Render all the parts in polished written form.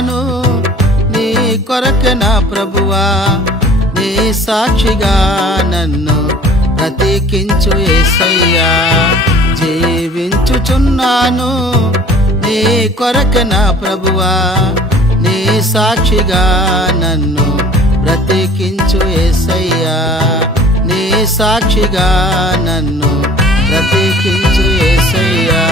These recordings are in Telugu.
చున్నాను నీ కొరకే నా ప్రభువా నీ సాక్షిగా నన్ను బ్రతికించు యేసయ్యా జీవించుచున్నాను నీ కొరకే నా ప్రభువా నీ సాక్షిగా నన్ను బ్రతికించు యేసయ్యా నీ సాక్షిగా నన్ను బ్రతికించు యేసయ్యా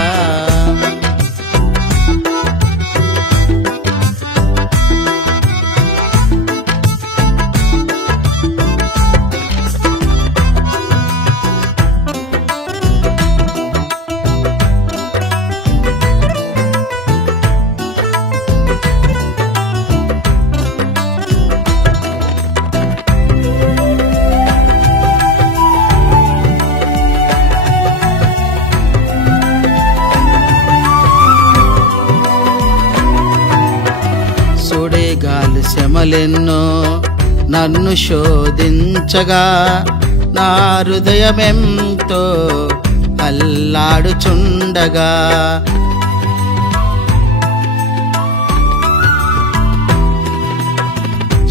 గాలి శ్రమలెన్నో నన్ను శోధించగా నా హృదయమెంతో అల్లాడుచుండగా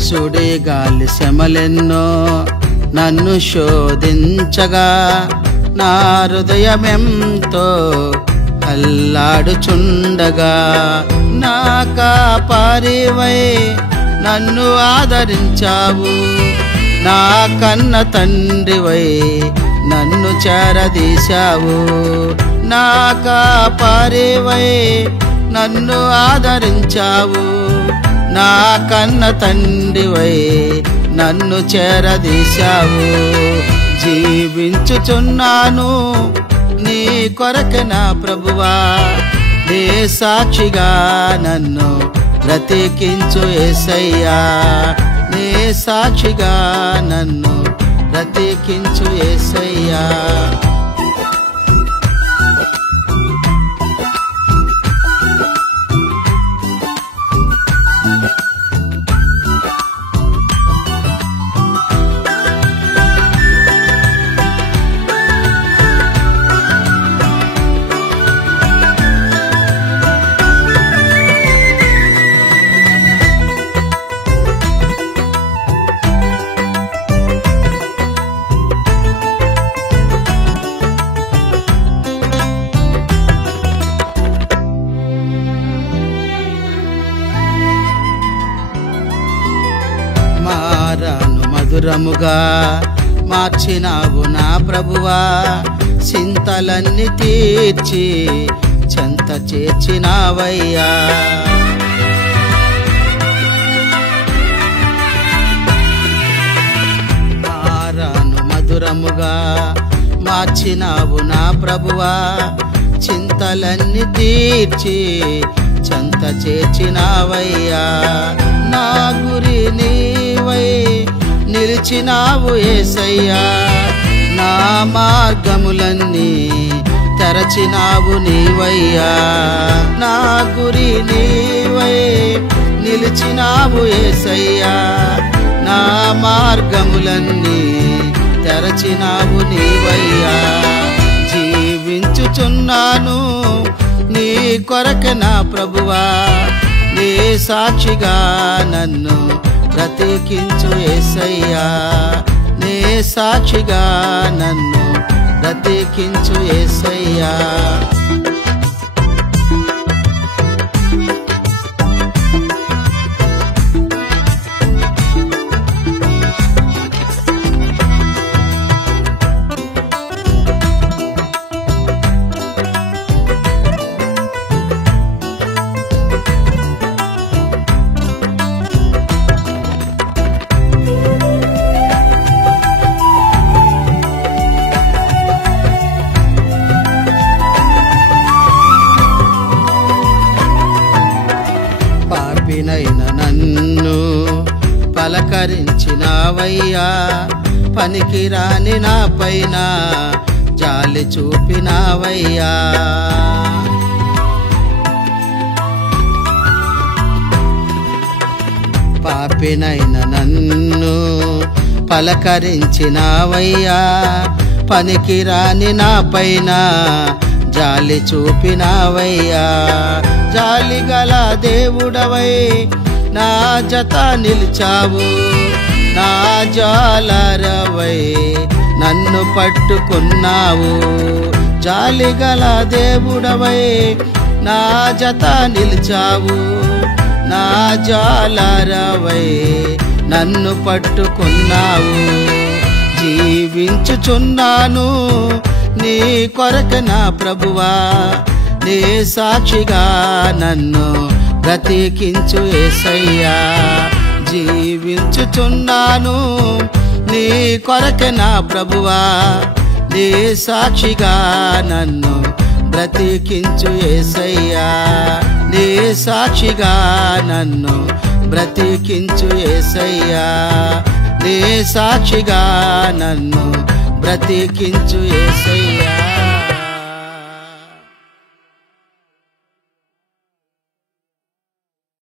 సుడిగాలి శ్రమలెన్నో నన్ను శోధించగా నా హృదయమెంతో అల్లాడుచుండగా నా కాపరివై నన్ను ఆదరించావు నా కన్న తండ్రివై నన్ను చేరదీశావు నా కాపరివై నన్ను ఆదరించావు నా కన్న తండ్రివై నన్ను చేరదీశావు జీవించుచున్నాను నీ కొరకే నా ప్రభువా నీ సాక్షిగా నన్ను బ్రతికించు యేసయ్యా నీ సాక్షిగా నన్ను బ్రతికించు యేసయ్యా మారాను మధురముగా మార్చినావు నా ప్రభువా చింతలన్నీ తీర్చి చెంత చేర్చినావయ్యా మారాను మధురముగా మార్చినావు నా ప్రభువా చింతలన్నీ తీర్చి చెంత చేర్చినావయ్యా నా గురి నీవై నిలిచినావు యేసయ్యా నా మార్గములన్నీ తెరచినావు నీవయ్యా నా గురి నీవై నిలిచినావు యేసయ్యా నా మార్గములన్నీ తెరచినావు నీవయ్యా జీవించుచున్నాను నీ కొరకే నా ప్రభువా నీ సాక్షిగా నన్ను బ్రతికించు యేసయ్యా నీ సాక్షిగా నన్ను బ్రతికించు యేసయ్యా పాపినైన నన్ను పలకరించినావయ్యా పనికిరాని నా పైన జాలి చూపినావయ్యా పాపినైన నన్ను పలకరించినావయ్యా పనికిరాని నా పైన జాలి చూపినావయ్యా. జాలి గల దేవుడవై నా జత నిలిచావు, నా జాలరవై నన్ను పట్టుకున్నావు. జాలి గల దేవుడవై నా జత నిలిచావు, నా జాలరవై నన్ను పట్టుకున్నావు. జీవించుచున్నాను నీ కొరకు నా ప్రభువా, నీ సాక్షిగా నన్ను బ్రతికించు యేసయ్యా. జీవించుచున్నాను నీ కొరకు నా ప్రభువా, నీ సాక్షిగా నన్ను బ్రతికించు యేసయ్యా. నీ సాక్షిగా నన్ను బ్రతికించు యేసయ్యా. నీ సాక్షిగా నన్ను బ్రతికించు యేసయ్యా.